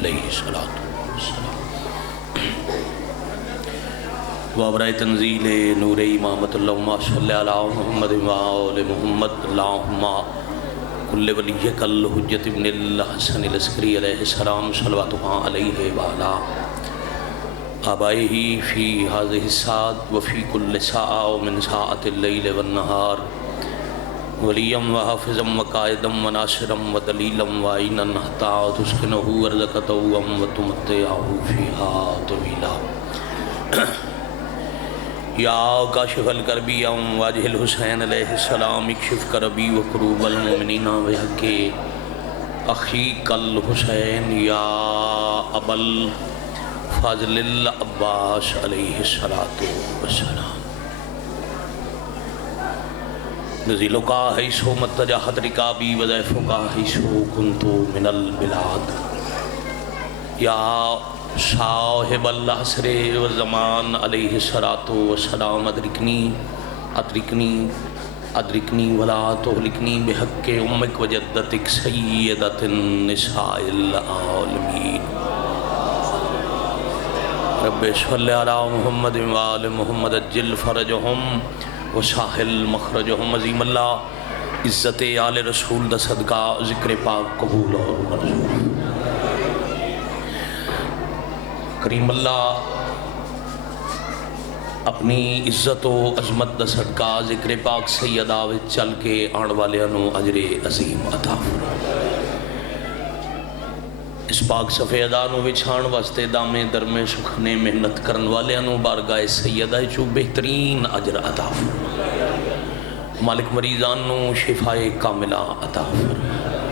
علیہ الصلوۃ والسلام وابرائے تنزیل نور امامت اللہم صلی علی محمد وآل محمد اللہم کل ولیک الحجت ابن الحسن العسکری علیہ السلام صلواتہ علیہ وعلا آبائہ فی هذه الساعة وفی کل ساعة ومن ساعة اللیل والنہار ولیم وحافظا وقائدا وناصرا ودلیلا وعینا حتی تسکنہ ارضک طوعا وتمتعہ فیہا طویلا یا کاشف الکربی واجہ الحسین علیہ السلام اکشف کربی وکروب المؤمنین بحق اخیک الحسین یا ابا الفضل العباس علیہ السلام نزیلک حیث متجہت رکابی وضیفک حیث کنت من البلاد یا صاحب العصر والزمان علیہ السلام ادرکنی ولا تہلکنی بحق امک وجدتک سیدت النساء العالمین رب صلی علی محمد وآل محمد اجل فرجہم وساحل مخرجہم عظیم اللہ عزت آل رسول دا صدقہ ذکر پاک قبول اور منظور کریم اللہ اپنی عزت و عظمت دا صدقہ ذکر پاک سیدہ وچ چل کے آن والے انو اجر عظیم عطا فرمائے اس پاک صفحے ادانو وچھان واسطے دامے درمے سکھنے محنت کرن والے انو بارگاہ سیدہ چو بہترین اجر عطا فرمائے مالک مریضان نو شفاء کاملہ عطا فرمائے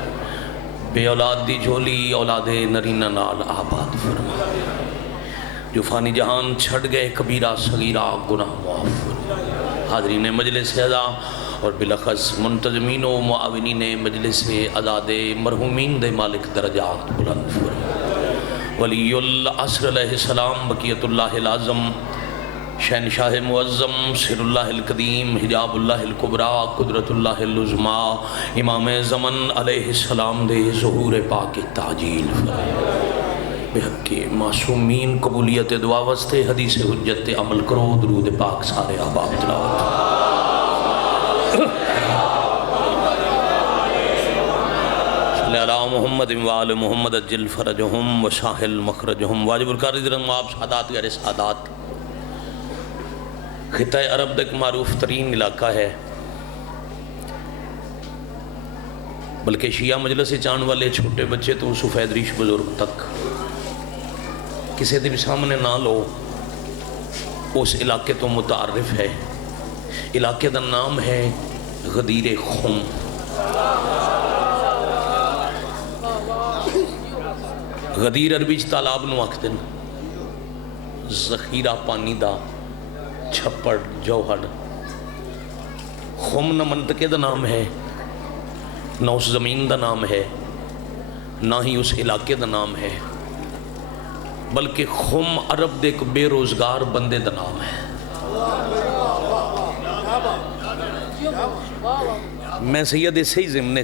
بے اولاد دی جھولی اولاد نرینہ نال آباد فرمائے جو فانی جہان چھڑ گئے کبیرہ صغیرہ گناہ معاف حاضرین مجلس اعزا اور بلخص منتظمین و معاونین مجلس آزاد مرحومین دے مالک درجات بلند فرمائے ولی العصر علیہ السلام بقیت اللہ العظم شہنشاہ معظم سر اللہ القدیم حجاب اللہ الکبریٰ قدرت اللہ العظمیٰ امام زمن علیہ السلام دے ظہور پاک تعجیل فرمائے بحق معصومین قبولیت دعا واسطے حدیث حجت عمل کرو درود پاک سارے احباب تلاوت صلی اللہ محمد وآل محمد اجل فرجہم وساحل مخرجہم واجب القاری درم آپ سادات غیر سادات خطہ عرب ایک معروف ترین علاقہ ہے بلکہ شیعہ مجلس چان والے چھوٹے بچے تو سفید ریش بزرگ تک کسی دن سامنے نہ لو اس علاقے تو متعارف ہے علاقے دا نام ہے غدیر خم غدیر عربی تالاب نو آکھدن ذخیرہ پانی دا چھپڑ جوہر خم نہ منطقے دا نام ہے نہ اس زمین دا نام ہے نہ ہی اس علاقے دا نام ہے بلکہ خم عرب دے ایک بے روزگار بندے دا نام ہے میں سید اسے ہی ضمنے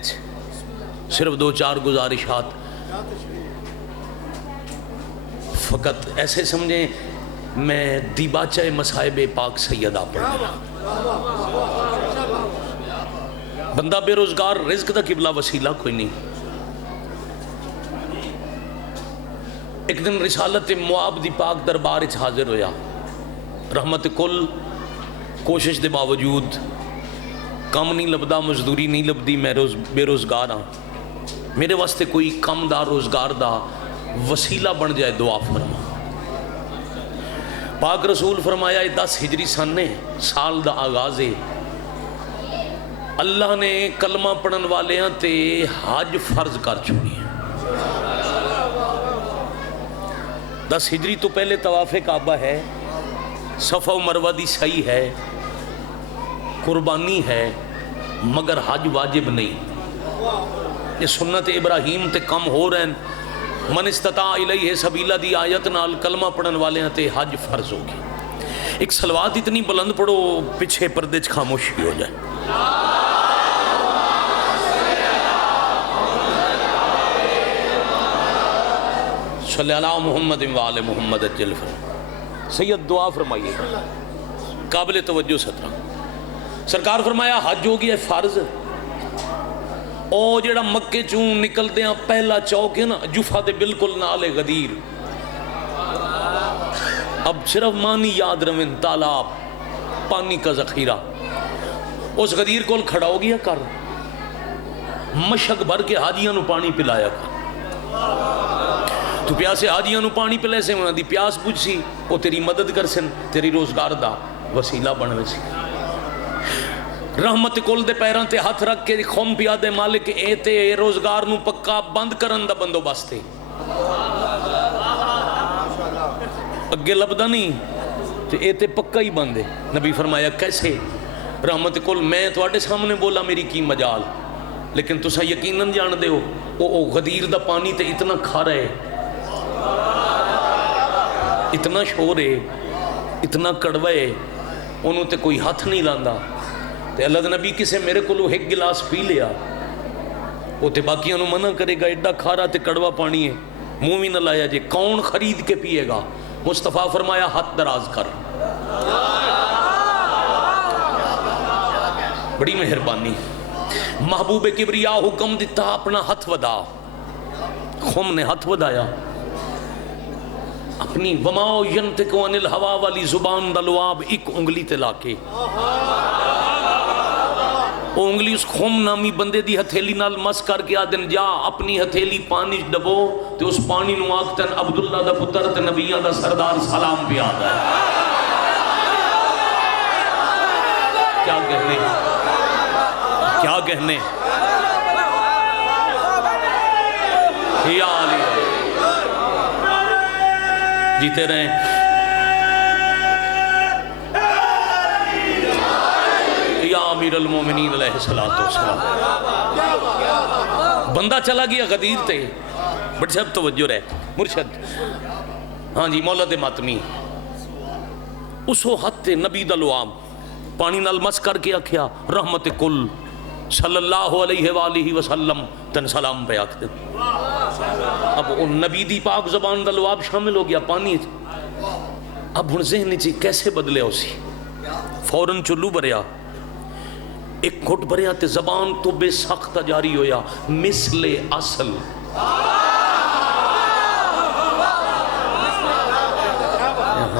صرف دو چار گزارشات فقط ایسے سمجھیں میں دیباچہ مصائب پاک سیدہ پڑھنا بندہ بے روزگار رزق دا قبلہ وسیلہ کوئی نہیں ایک دن رسالت معاب دی پاک دربار اچ حاضر ہویا رحمت کل کوشش دے باوجود کم نہیں لبدا مزدوری نہیں لبدی میں بے روزگار ہاں میرے واسطے کوئی کم دا روزگار دا وسیلہ بن جائے دعا فرما پاک رسول فرمایا 10 ہجری سانے سال دا آغاز ہے اللہ نے کلمہ پڑھن والے ہیں تے حج فرض کر چھوڑی ہیں 10 ہجری تو پہلے طواف کعبہ ہے صفا و مروہ دی سعی ہے قربانی ہے مگر حج واجب نہیں یہ سنت ابراہیم تے کم ہو رہے ہیں من استطاع الیہ سبیلہ دی آیت نال کلمہ پڑھن والے ہیں تے حج فرض ہوگی ایک صلوات اتنی بلند پڑھو پیچھے پردے چ خاموشی ہو جائے صلی اللہ محمد و آل محمد اجل فرمائیے۔ سید دعا فرمائیے قابل توجہ سترہ۔ سرکار فرمایا حج ہو گیا فرض، او جڑا مکے چوں نکل دیاں پہلا چوک ہے نا جفا دے بالکل نال غدیر، اب صرف مانی یاد رویں تالاب پانی کا ذخیرہ، اس غدیر کول کھڑا ہو گیا کر مشک بھر کے حاجیاں نو پانی پلایا کر، تو پیاسے حاجیاں نو پانی پلے سے انہاں دی پیاس بجھ سی، وہ تیری مدد کر سن، تیری روزگار دا وسیلہ بنوے سی۔ رحمت کل دے پیران تے ہاتھ رکھ کے خوم پیا دے مالک اے تے روزگار نو پکا بند کرن دا بندو بستے، اگے لبدا نہیں تے اے تے پکا ہی بندے۔ نبی فرمایا کیسے؟ رحمت کل میں تواڈے سامنے بولا میری کی مجال، لیکن تسا یقیناً جان دے ہو او غدیر دا پانی تے اتنا کھارا ہے، اتنا شور ہے، اتنا کڑوا ہے، انہوں تے کوئی ہاتھ نہیں لاندا، تے اللہ دا نبی کسے میرے کولو ایک گلاس پی لیا وہ تے باقیاں نو منع کرے گا ایڈا کھارا تے کڑوا پانی ہے، منہ بھی نہ لایا جے، کون خرید کے پیے گا؟ مصطفیٰ فرمایا ہاتھ دراز کر، بڑی مہربانی۔ محبوب کبریا حکم دیتا اپنا ہاتھ ودا، خم نے ہاتھ ودایا اپنی وما ینطق عن الہوا والی زبان دا لعاب ایک انگلی تے لاکے، وہ انگلی اس خم نامی بندے دی ہتھیلی نال مس کر کے آدن جا اپنی ہتھیلی پانی ڈبو تے اس پانی نو آکتن عبداللہ دا پتر تے نبیہ دا سردار سلام پہ آدھا ہے۔ کیا کہنے کیا کہنے یا علی جیتے رہیں۔ یا امیر المومنین علیہ السلام۔ بندہ چلا گیا غدیر تے، بڑھ صاحب توجہ رہے مرشد، ہاں جی مولد ماتمی، اسو حد تے نبی دا لعاب پانی نال مس کر کے آکھیا رحمت کل صلی اللہ علیہ وآلہ وسلم تن سلام پہ آکھتے۔ اب ان نبی دی پاک زبان دا لعاب شامل ہو گیا پانی، اب ہن ذہن چی کیسے بدلے ہو سی، فوراں چلو بریا، ایک گھٹ بریا تے زبان تو بے سخت جاری ہویا مثل اصل۔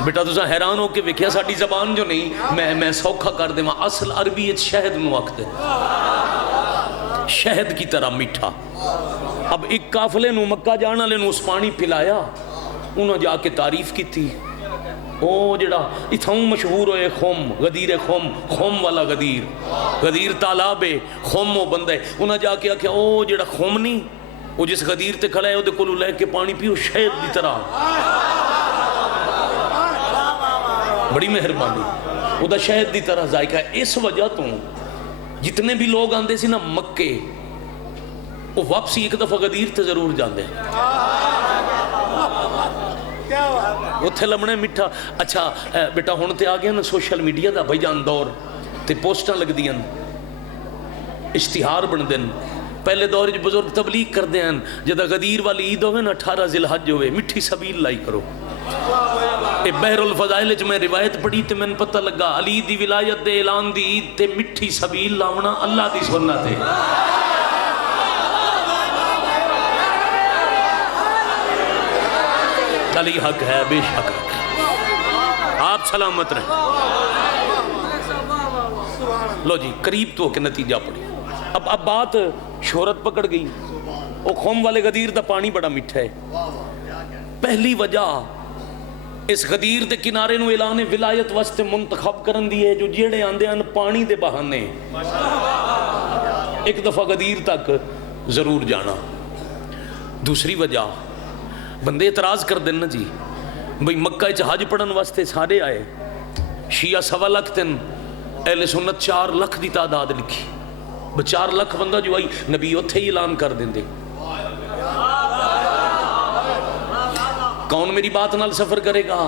بیٹا تو حیران ہو کہ وکھیا ساڑی زبان جو نہیں میں سوکھا کر دے ماں اصل عربی شہد نو وقت ہے، شہد کی طرح میٹھا۔ اب ایک قافلے نو مکہ جانا لے نو اس پانی پلایا، انہوں جا کے تعریف کی تھی، او جڑا اتھاؤں مشہور ہوئے خم غدیر خم، خم والا غدیر، غدیر تالاب ہے، خم وہ بندہ ہے، انہوں جا کے آکھیا او جڑا خم نہیں، وہ جس غدیر تے کھڑا ہے وہ دے کلو لے کے پانی پیو شہد دی طرح۔ بڑی مہربانی، وہ دا شہد دی طرح ذائقہ ہے۔ اس وجہ تو جتنے بھی لوگ آندے سی نا مکے، وہ واپسی ایک دفعہ غدیر تے ضرور جاندے ہیں، وہ تھے لمنے مٹھا۔ اچھا بیٹا ہون تے آگیا نا سوشل میڈیا دا بھائی جان دور تے پوسٹاں لگ دیاں، اشتہار بن دن، پہلے دور جو بزرگ تبلیغ کر دیں جدہ غدیر والی عید ہوئے نا 18 ذی الحج ہوئے مٹھی سبیل لائی کرو۔ اے بحر الفضائل جو میں روایت پڑھی تے میں پتہ لگا علی دی ولایت دے اعلان دی عید تے مٹھی سبیل لاؤنا اللہ دی سنت ہے۔ علی حق ہے بے شک، آپ سلامت رہیں۔ لو جی قریب تو کہ نتیجہ پڑی، اب بات شہرت پکڑ گئی، وہ خوم والے غدیر دا پانی بڑا میٹھا ہے۔ پہلی وجہ اس غدیر دے کنارے نو اعلان ولایت واسطے منتخب کرن دی ہے جو جیڑے آندے ہیں پانی دے بہانے ایک دفعہ غدیر تک ضرور جانا۔ دوسری وجہ بندے اعتراض کر دینا جی بھئی مکہ چ حج پڑھن واسطے سارے آئے، شیعہ 1.25 لاکھ تن، اہل سنت 4 لاکھ دی تعداد لکھی، 4 لاکھ بندہ جو آئی نبی اتھے ہی اعلان کر دیں دے۔ کون میری بات نال سفر کرے گا؟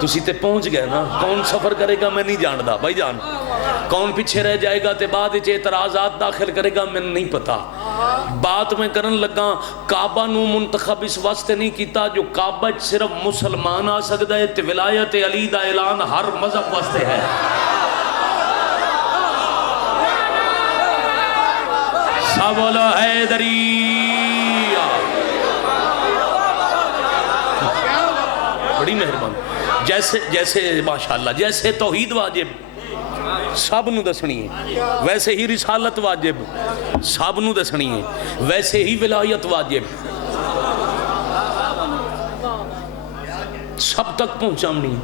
تسی تے پہنچ گئے نا. کون سفر کرے گا میں نہیں جاندا بھائی جان. کون پیچھے رہ جائے گا تے بعد وچ اعتراضات داخل کرے گا میں نہیں پتا. بات میں کرن لگا کعبہ نو منتخب اس واسطے نہیں کیتا جو کعبہ صرف مسلمان آ سکدا ہے تے ولایت علی دا اعلان ہر مذہب واسطے ہے. سب بولو حیدری. بڑی مہربانی. جیسے ماشاءاللہ جیسے توحید واجب سب نو دسنی ہے ویسے ہی رسالت واجب سب نو دسنی ہے ویسے ہی ولایت واجب سب تک پہنچانی.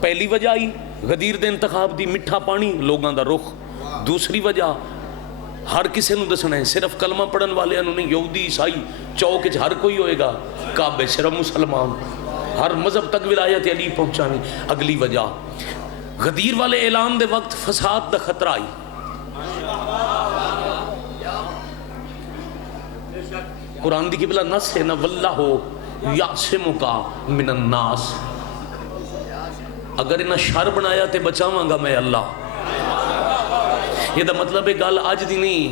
پہلی وجہ آئی غدیر دے انتخاب دی مٹھا پانی لوگاں دا رخ. دوسری وجہ ہر کسی نو دسنا ہے صرف کلمہ پڑھن والے انہوں نے یہودی عیسائی چوک ہر کوئی ہوئے گا. کعبے صرف مسلمان ہر مذہب تک ولایت علی پہنچانی. اگلی وجہ غدیر والے اعلان دے وقت فساد دا خطرہ آئی. قرآن دی قبلہ نص ہے نا واللہ یعصمکا من الناس. اگر انہاں شر بنایا تے بچاواں گا میں اللہ. یہ دا مطلب ہے گل آج دی نہیں.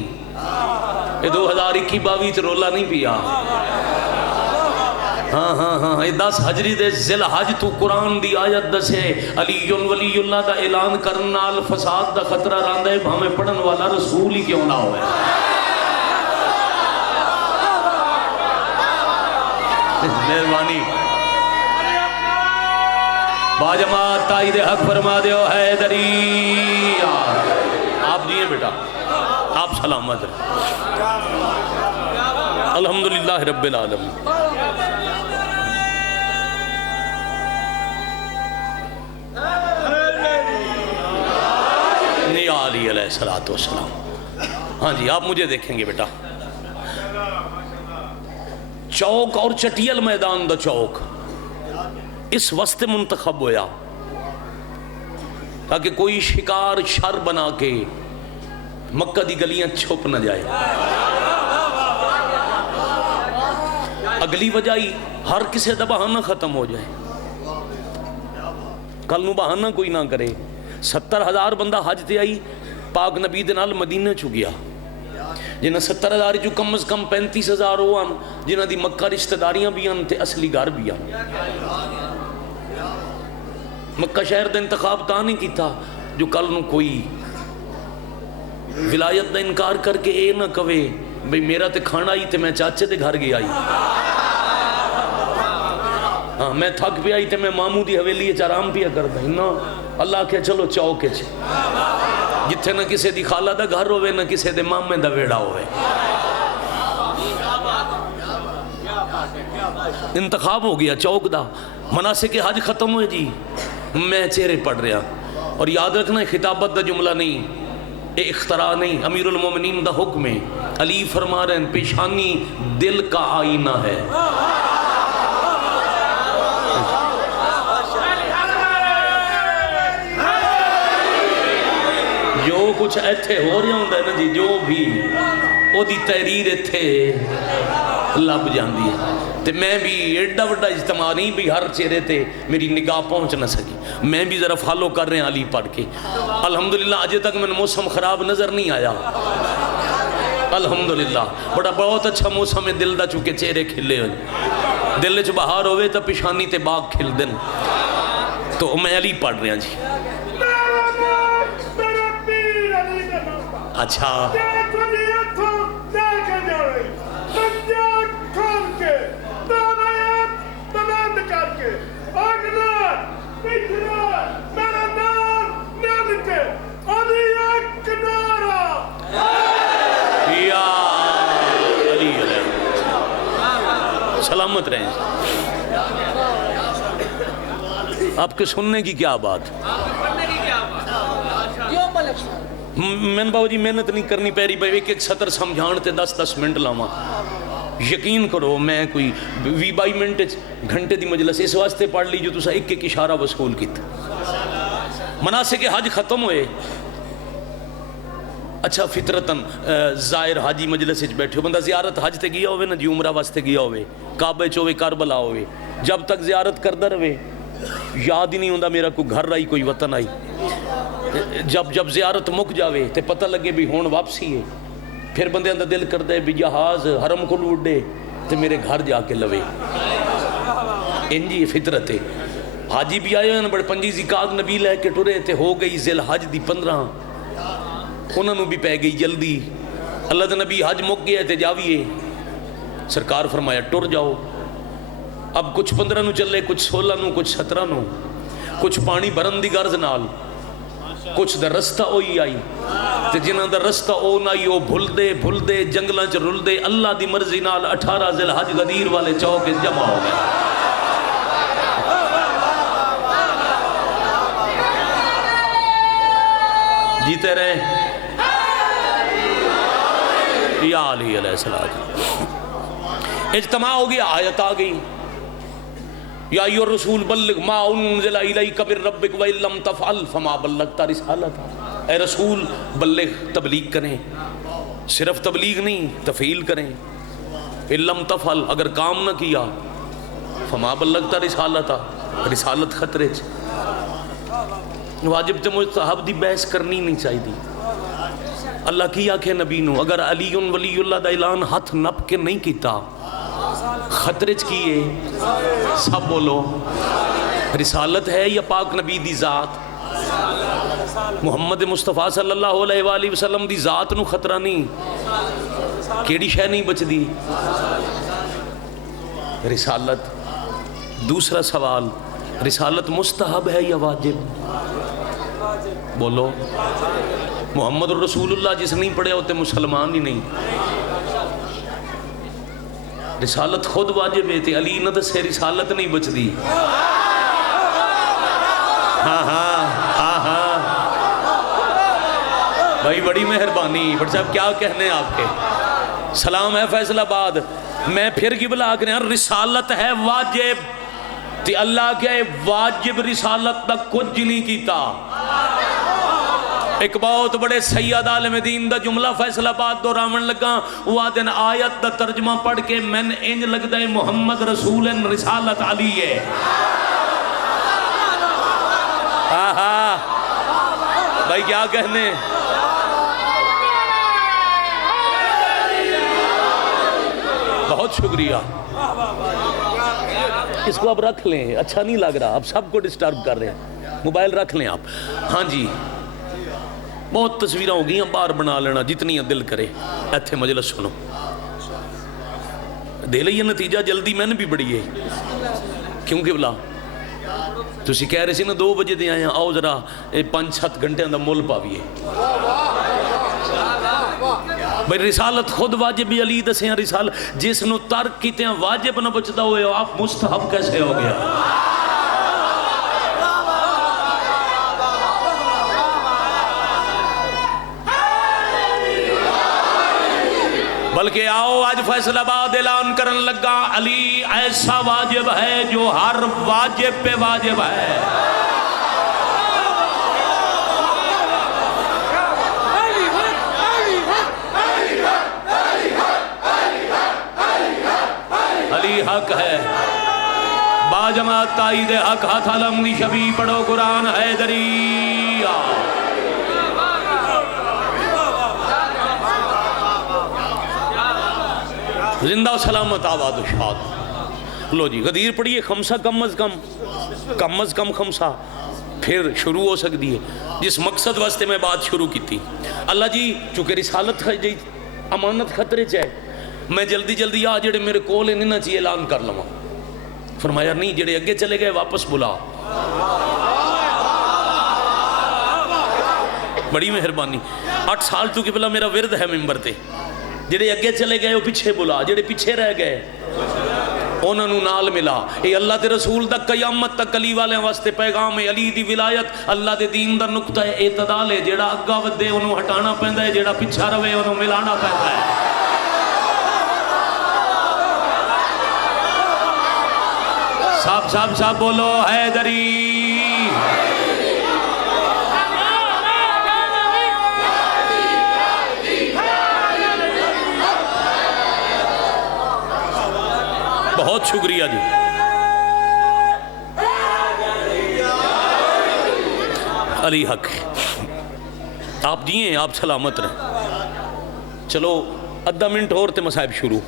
یہ 2021-22 رولا نہیں پیا. ہاں یہ 10 حجری دے ذل حج تو قرآن دی آیت دسے علی ولی اللہ دا اعلان کرنال فساد دا خطرہ راندہ ہے ہمیں پڑھن والا رسول ہی کیوں نہ ہوئے. مہربانی باجماعت تائید حق فرما دیو حیدری. آپ جیئے بیٹا آپ سلامت رہے. الحمدللہ رب العالمین. علی علیہ السلام. ہاں جی آپ مجھے دیکھیں گے بیٹا. چوک اور چٹیل میدان دا چوک اس واسطے منتخب ہویا تاکہ کوئی شکار شر بنا کے مکہ دی گلیاں چھپ نہ جائے. اگلی وجہ ہی ہر کسی دا بہانہ ختم ہو جائے. کل نو بہانہ کوئی نہ کرے. 70,000 بندہ حج تے آئی پاک نبی دے نال مدینہ چو گیا. جنہ 70,000 جو کم از کم 35,000 ہوان جنہ دی مکہ رشتہ داریاں بھی آن تے اصلی گھر بھی آن. مکہ شہر دا انتخاب تا نہیں کیتا جو کل نو کوئی ولایت دا انکار کر کے اے نہ کہے بھئی میرا تے کھانا ہی تے میں چاچے دے گھر گیا ہی. ہاں میں تھک پہ آئی تے میں ماموں دی حویلی آرام پیا کرتا ہوں نا. اللہ کہ چلو چوکے چھے جتھے نہ کسے دی خالہ دا گھر ہوئے نہ کسے دے مامے دا ویڑا ہوئے. انتخاب ہو گیا چوک دا. مناسک حج ختم ہوئے جی میں چہرے پڑھ رہا. اور یاد رکھنا خطابت دا جملہ نہیں اے اختراع نہیں. امیر المومنین دا حکم ہے. علی فرما رہے ہیں پیشانی دل کا آئینہ ہے. جو کچھ ایتھے ہو رہا ہوں نا جی جو بھی او دی تحریر ایتھے لب جاندی ہے. تے میں بھی ایڈا وڈا اجتماع نہیں بھی ہر چہرے تے میری نگاہ پہنچ نہ سکی. میں بھی ذرا فالو کر رہے ہیں علی پڑھ کے. الحمدللہ آج تک میں موسم خراب نظر نہیں آیا. الحمدللہ بڑا بہت اچھا موسم ہے. دل دا چونکہ چہرے کھلے ہوئے دل چ بہار ہوئے تو پیشانی تے باغ کھل دن. تو میں علی پڑھ رہا جی. اچھا سلامت رہیں. آپ کے سننے کی کیا بات. میں نے باو جی محنت نہیں کرنی پہ رہی بھائی ایک ایک سطر سمجھانتے 10-10 منٹ لاما. یقین کرو میں کوئی 20-22 منٹ گھنٹے دی مجلس اس واسطے پڑھ لی جو تسا ایک ایک اشارہ وصول کیتا. مناسک حج ختم ہوئے اچھا فطرتاً ظاہر حاجی مجلس وچ بیٹھے ہو، بندہ زیارت حج تے گیا ہوئے نا جی، عمرہ واسطے گیا ہوئے، کعبے چ ہوئے کربلا ہوئے، جب تک زیارت کردا رہے یاد ہی نہیں ہوندا میرا کوئی گھر آئی کوئی وطن آئی، جب زیارت مک جاوے تے پتہ لگے بھی ہون واپسی ہے، پھر بندے اندر دل کردا ہے بھی جہاز حرم کو اڈے تے میرے گھر جا کے لوے، انجی فطرت ہے۔ حاجی بھی آئے ہیں بڑے پنجی زکات نبی لے کے ٹرے تے ہو گئی ذی الحج دی 15، انہوں نے بھی پہ گئی جلدی، اللہ دا نبی حج مک گیا تے جاویے، سرکار فرمایا ٹر جاؤ، اب کچھ 15 نو چلے، کچھ 16 نو، کچھ 17 نو، کچھ پانی بھرن دی غرض نال، کچھ دا رستہ ہوئی آئی تے جنہاں دا رستہ او نائی او بھل دے جنگلاں چ رل دے، اللہ دی مرضی نال 18 ذی الحج غدیر والے چوک جمع ہو گئے۔ جیتے رہے یا علی علیہ السلام، اجتماع ہو گیا، آیت آ گئی یا ایھا الرسول بلغ ما انزل الیک من ربک وان لم تفعل فما بلغت رسالتہ، اے رسول بلغ تبلیغ کریں، صرف تبلیغ نہیں تفعیل کریں، ان لم تفعل اگر کام نہ کیا فما بلغت رسالتہ، رسالت خطرے چ، واجب تے مستحب دی بحث کرنی نہیں چاہیے۔ اللہ کی آکھے نبی نو اگر علی ولی اللہ دا اعلان ہاتھ نپ کے نہیں کیتا خطرے چ کیے، سب بولو رسالت ہے یا پاک نبی دی ذات؟ محمد مصطفیٰ صلی اللہ علیہ وآلہ وسلم دی ذات نو خطرہ نہیں، کیڑی شے نہیں بچ دی؟ رسالت۔ دوسرا سوال، رسالت مستحب ہے یا واجب؟ بولو، محمد الرسول اللہ جس نہیں پڑھے ہوتے مسلمان ہی نہیں۔ رسالت خود واجب ہے تے علی نہ دسے رسالت نہیں بچ دی۔ ہاں ہاں ہاں ہاں بھائی بڑی مہربانی، بڑے صاحب کیا کہنے ہیں آپ کے؟ سلام ہے فیصل آباد، میں پھر کی بلا کریں رسالت ہے واجب تے اللہ کے واجب رسالت تک کچھ نہیں کیتا۔ ایک بہت بڑے سید عالم دین دا جملہ فیصل آباد دہراون لگا، وہ دن آیت دا ترجمہ پڑھ کے میں انج لگدا ہے محمد رسول رسالت علی ہے۔ ہاں ہاں بھائی کیا کہنے؟ بہت شکریہ، اس کو اب رکھ لیں، اچھا نہیں لگ رہا، اب سب کو ڈسٹرب کر رہے ہیں، موبائل رکھ لیں آپ۔ ہاں جی بہت تصویریں ہو گئی ہیں، باہر بنا لینا جتنی دل کرے، ایتھے مجلس سنو، دے لئیے نتیجہ جلدی میں نے بھی بڑی ہے، کیونکہ بلا تسی کہہ رہے سی نا 2 بجے دے آئے ہیں، آؤ ذرا 5-7 گھنٹے اندر مول پاویے۔ بھئی رسالت خود واجب علی دسے ہیں، رسالت جس نو ترک کیتے ہیں واجب نہ بچتا ہوئے، آپ مستحب کیسے ہو گیا؟ بلکہ آؤ آج فیصل آباد اعلان کرن لگا، علی ایسا واجب ہے جو ہر واجب پہ واجب ہے۔ علی حق ہے، باجماعت تائید حق، ہاتھ علم دی شبی پڑھو قرآن حیدری۔ زندہ و سلامت آباد و شاد۔ لو جی غدیر پڑھیے، خمسہ کم از کم خمسہ، پھر شروع ہو سکتی ہے جس مقصد واسطے میں بات شروع کی تھی۔ اللہ جی چونکہ رسالت جی امانت خطرے چاہے، میں جلدی آ جڑے میرے کول نہیں نہ چاہیے اعلان کر لوں۔ فرمایا نہیں، جڑے اگے چلے گئے واپس بلا۔ بڑی مہربانی، 8 سال تو کہ بلا میرا ورد ہے ممبر تے، جڑے اگے چلے گئے وہ پیچھے بلا، جڑے پیچھے رہ گئے انہوں نے نال ملا۔ اے اللہ دے رسول دا قیامت تک علی والے واسطے پیغام ہے، علی دی ولایت اللہ دے دین دا نقطہ ہے اعتدال ہے، جڑا اگا ودے انہوں ہٹانا پیندا ہے، جڑا پیچھا روے انہوں ملانا پیندا ہے۔ سب بولو حیدری۔ بہت شکریہ جی. علی حق آپ جیئیں، آپ سلامت رہیں. چلو ادھا منٹ اور تے مصائب شروع.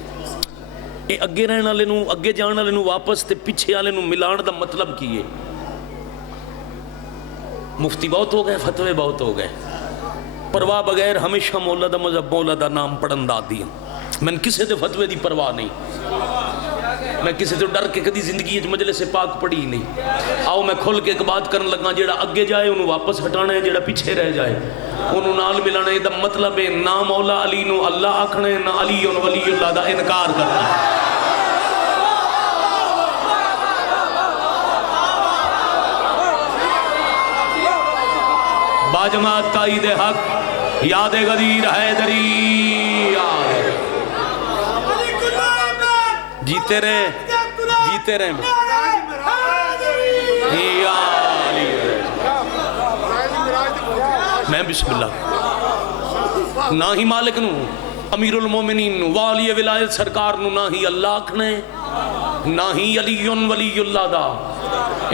اے اگے رہن والے نوں، اگے جان والے نوں واپس تے پیچھے والے نوں ملان دا مطلب کی ہے؟ مفتی بہت ہو گئے، فتوے بہت ہو گئے، پرواہ بغیر ہمیشہ مولا دا مذہب، مولا دا نام پڑھن دا دیا. میں کسے دے فتوے دی پرواہ نہیں، میں کسی تو ڈر کے کدی زندگی مجلس پاک پڑھی نہیں. آؤ میں کھل کے ایک بات کرن لگا، جیڑا اگے جائے انہوں واپس ہٹانا ہے، جیڑا پیچھے رہ جائے انہوں نال ملانا ہے. دا مطلب ہے نہ مولا علی نو اللہ آکھنا ہے، نہ علی ولی اللہ دا انکار کرنا ہے. باجماعت تائید حق یاد غدیر حیدری جیتے رہے، جیتے رہے. میں بسم اللہ نہ ہی مالک نو، امیر المومنین نو، والی ولایت سرکار نو نہ ہی اللہ آکھنے، نہ ہی علی ولی اللہ دا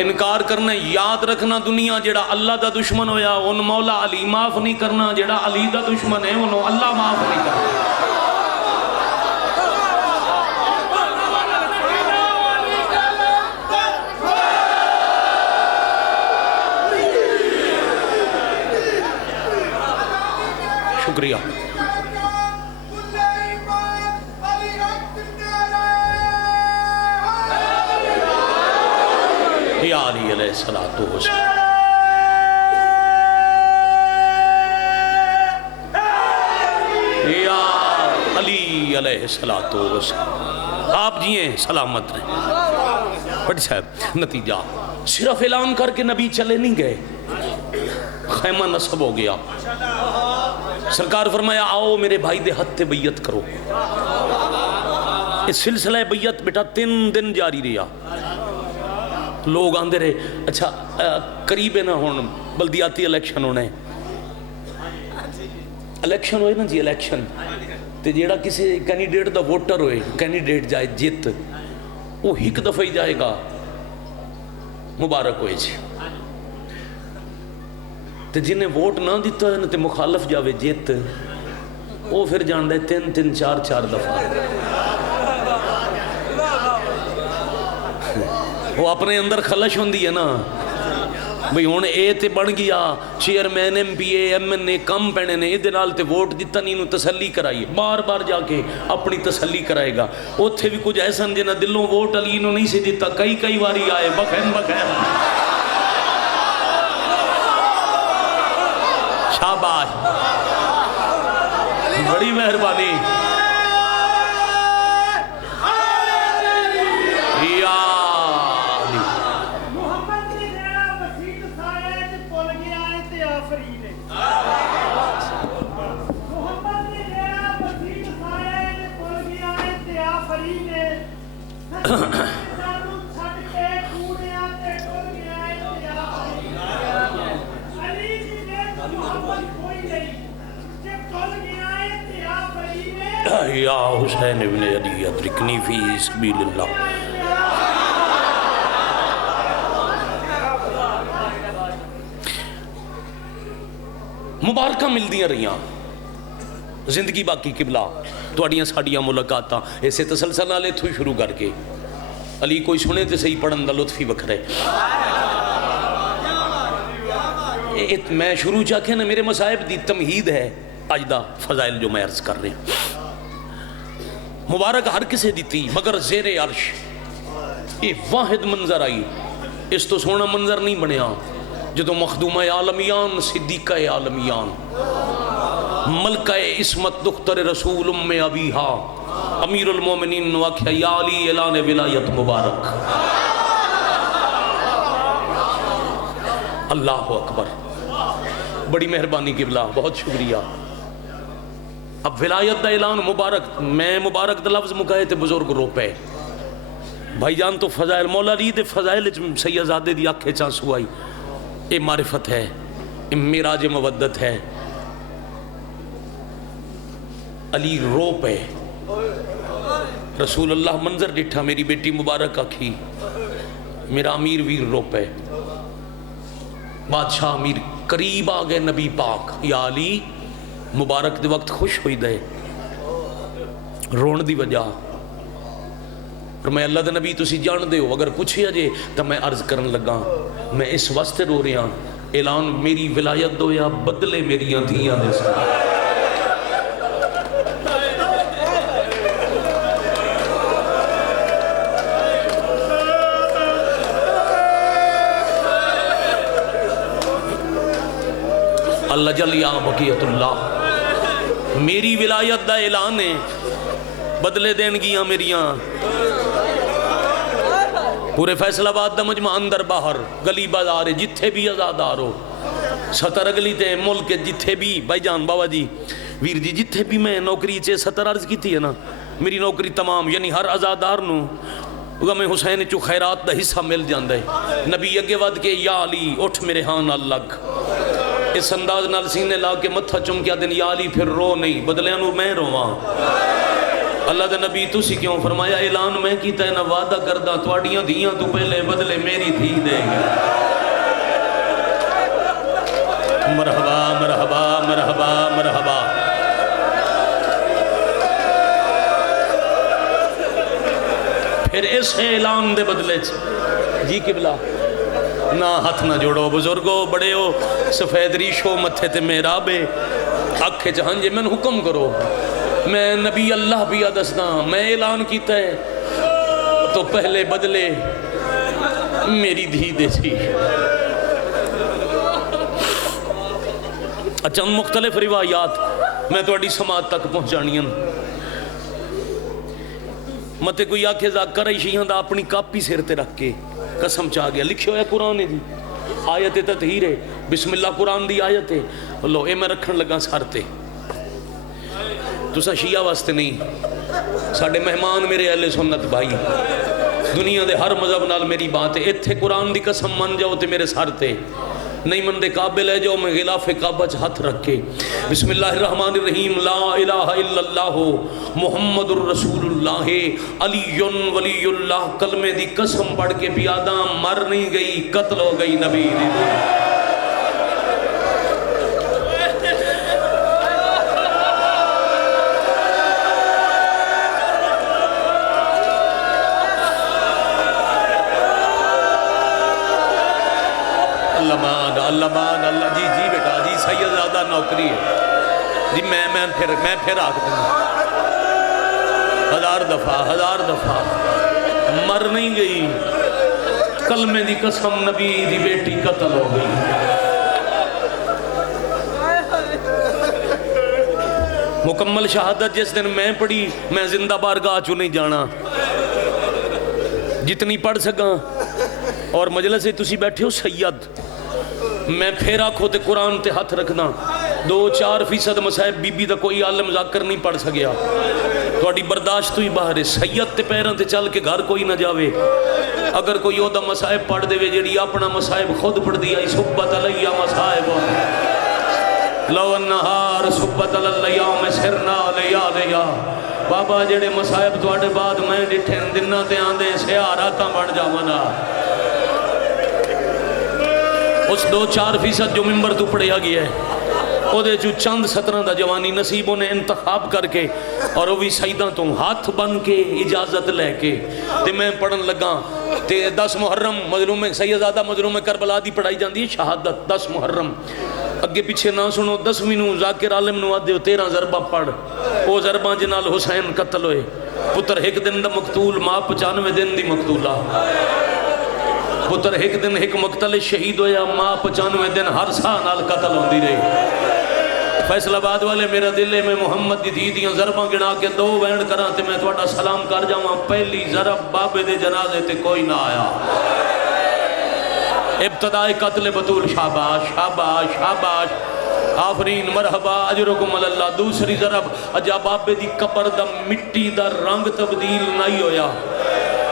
انکار کرنا. یاد رکھنا دنیا جیڑا اللہ دا دشمن ہویا ان مولا علی معاف نہیں کرنا، جیڑا علی دا دشمن ہے انہوں اللہ معاف نہیں کرنا. شکریہ. یا علی علیہ الصلوۃ والسلام. یا علی علیہ الصلوۃ والسلام. آپ جیئیں سلامت رہیں. بڑی صاحب نتیجہ صرف اعلان کر کے نبی چلے نہیں گئے، خیمہ نصب ہو گیا. سرکار فرمایا آؤ میرے بھائی دے ہتھ بیعت کرو. اس سلسلہ بیعت بیٹا 3 دن جاری رہا. لوگ آندے رہے اچھا قریب ہے نا ہون بلدیاتی الیکشن ہونے، الیکشن ہوئے نا جی الیکشن تے جیڑا کسی کینڈیڈیٹ دا ووٹر ہوئے، کینڈیڈیٹ جائے جیت وہ ایک دفعہ ہی جائے گا مبارک ہوئے جی. تے جنہیں ووٹ نہ دیتا ہے نا تے مخالف جاوے جیت وہ پھر جان دے 3 4 دفعہ. وہ اپنے اندر خلش ہوندی ہے نا بھئی ہون اے تے بن گیا chairman M P A M N A کم پینے نے ادھے نال تے ووٹ دیتا نہیں انہوں تسلی کرائی. بار بار جا کے اپنی تسلی کرائے گا. اوتھے بھی کچھ ایسا جنہ دلوں ووٹ علی انہوں نہیں سے دیتا، کئی واری آئے بخین بخین. شاباش، بڑی مہربانی. یا یا حسین ابن علی ادرکنی فی سبیل اللہ. مبارکہ مل دیاں رہیاں زندگی باقی قبلہ توڑیاں ساڑیاں ملاقاتاں ایسے تسلسل نالے تھوئی شروع کر کے علی کوئی سنے تے صحیح پڑھن دا لطفی بکھرے. میں شروع چاکے نا میرے مصائب دی تمہید ہے اجدہ فضائل جو میں عرض کر رہے ہیں. مبارک ہر کسے دیتی مگر زیر عرش یہ واحد منظر آئی. اس تو سونا منظر نہیں بنیا جدو مخدومہ عالمیان صدیقہ عالمیان ملکہ عصمت دختر رسول ام ابیہا امیر المومنین واقعہ یا علی اعلان ولایت مبارک. اللہ اکبر، بڑی مہربانی قبلہ، بہت شکریہ. اب ولایت دا اعلان مبارک، میں مبارک دا لفظ مکائے تے بزرگ رو پے. بھائی جان تو فضائل مولا علی دے فضائل سیدزادے دی آنکھیں چانسو آئی. اے معرفت ہے، اے معراج مودت ہے. علی رو پے رسول اللہ منظر ڈٹھا، میری بیٹی مبارک آکھی میرا امیر ویر رو پے، بادشاہ امیر قریب آ گئے نبی پاک، یا علی مبارک دے وقت خوش ہوئی دے رون دی وجہ، اور میں اللہ دے نبی تسی جان دے ہو، اگر پوچھیا جے تو میں عرض کرن لگا میں اس واسطے رو رہا، اعلان میری ولایت دو یا بدلے میریاں دھیاں دے سن۔ اللہ جل یا بقیت اللہ، میری ولایت دا اعلان ہے، بدلے دین گیاں میریاں، پورے فیصل آباد دا مجمع اندر باہر گلی بازار جتھے بھی آزادار ہو، ستر اگلی تے ملک جتھے بھی بھائی جان بابا جی ویر جی جتھے بھی میں نوکری چے 70 عرض کی تھی ہے نا، میری نوکری تمام یعنی ہر آزادار نو غم حسین چو خیرات دا حصہ مل جاندہ ہے۔ نبی اگے ود کے یا علی اٹھ میرے ہاں نال لگ، اس انداز نال سینے لا کے متھا چمکیا دن، یا علی پھر رو نہیں بدلیاں نو میں رواں۔ اللہ دے نبی تسی کیوں فرمایا اعلان میں کیتا ہے نہ وعدہ کردہ تواڈیاں دھیاں تو پہلے بدلے میری دھی دے گی۔ مرحبا مرحبا مرحبا مرحبا۔ پھر اس اعلان دے بدلے جی قبلہ نہ ہاتھ نہ جوڑو بزرگو، بڑے ہو سفید ریشو متھے تے محرابے آنکھیں جہاں جے میں حکم کرو، میں نبی اللہ بھی دسنا، میں اعلان کیتا ہے تو پہلے بدلے میری دھی دے سی۔ چند مختلف روایات میں تواڈی سماعت تک پہنچانیاں، متے کوئی آکھے ذاکر ایشیاں دا اپنی کاپی سر تے رکھ کے قسم چاہ گیا، لکھے ہویا قرآن دی آیت تطہیر ہے، بسم اللہ قرآن دی آیت ہے، لو اے میں رکھن لگا سر تے، تسا شیعہ واسطے نہیں، ساڑھے مہمان میرے اہل سنت بھائی، دنیا دے ہر مذہب نال میری بات ہے، اتھے قرآن دی قسم من جاؤ تے میرے سر تے، نہیں من دے قابل ہے جو میں غلاف کعبہ چ ہاتھ رکھ کے بسم اللہ الرحمن الرحیم لا الہ الا اللہ محمد الرسول اللہ علی ولی اللہ، کلمے دی قسم پڑھ کے پیادہ مر نہیں گئی، قتل ہو گئی نبی دی۔ اللہ جی جی بیٹا جی سید زیادہ نوکری ہے جی، میں پھر آکھ دوں ہزار دفعہ مر نہیں گئی، کلمے دی قسم نبی دی بیٹی قتل ہو گئی۔ مکمل شہادت جس دن میں پڑھی، میں زندہ بارگاہ چوں نہیں جانا، جتنی پڑھ سکاں، اور مجلس سے تسی بیٹھے ہو سید، میں پھر آکھو تے قرآن تے ہاتھ رکھنا، 2-4% مسائب بی بی دا کوئی عالم ذاکر نہیں پڑھ سکیا، تواڈی برداشت تو ہی باہر ہے، سید تے پیران تے چل کے گھر کوئی نہ جاوے، اگر کوئی او دا مسائب پڑھ دے وے جیڑی اپنا مسائب خود پڑھ دیا، سبت علیہ مسائب لو النہار سبت علیہ سرنا لیا لیا، بابا جیڑے مسائب تواڈے بعد میں ڈٹھے دنہ تے آندے سیاراتاں بڑھ جاونا، اس 2-4% جو ممبر تو پڑھیا گیا ہے، او دے جو چند 17 دا جوانی نصیبوں نے انتخاب کر کے، اور وہ بھی سیدہ تو ہاتھ بن کے اجازت لے کے تے میں پڑھن لگا تے 10 محرم مظلوم سیدزادہ مظلوم کربلا دی پڑھائی جاندی ہے شہادت 10 محرم، اگے پیچھے نہ سنو 10ویں نو ذاکر عالم نو آدھے 13 ضربہ پڑھ، او ضربہ جنال حسین قتل ہوئے، پتر ایک دن دا مقتول ماں 95 دن دی مقتولہ، پتر ایک دن ایک مقتل شہید ہویا، ماں 95 دن ہر سال نال قتل ہوندی رہی۔ فیصل آباد والے میرا دل ہے، میں محمد دی دھی دیاں ضرباں گنا کے 2 وینڈ کراں تے میں تواڈا سلام کر جاواں، پہلی ضرب بابے دے جنازے تے کوئی نہ آیا، ابتدائی قتل بطول شاباش شاباش شاباش آفرین مرحبا اجرکم اللہ، دوسری ضرب اجا بابے دی قبر دا مٹی دا رنگ تبدیل نہیں ہویا،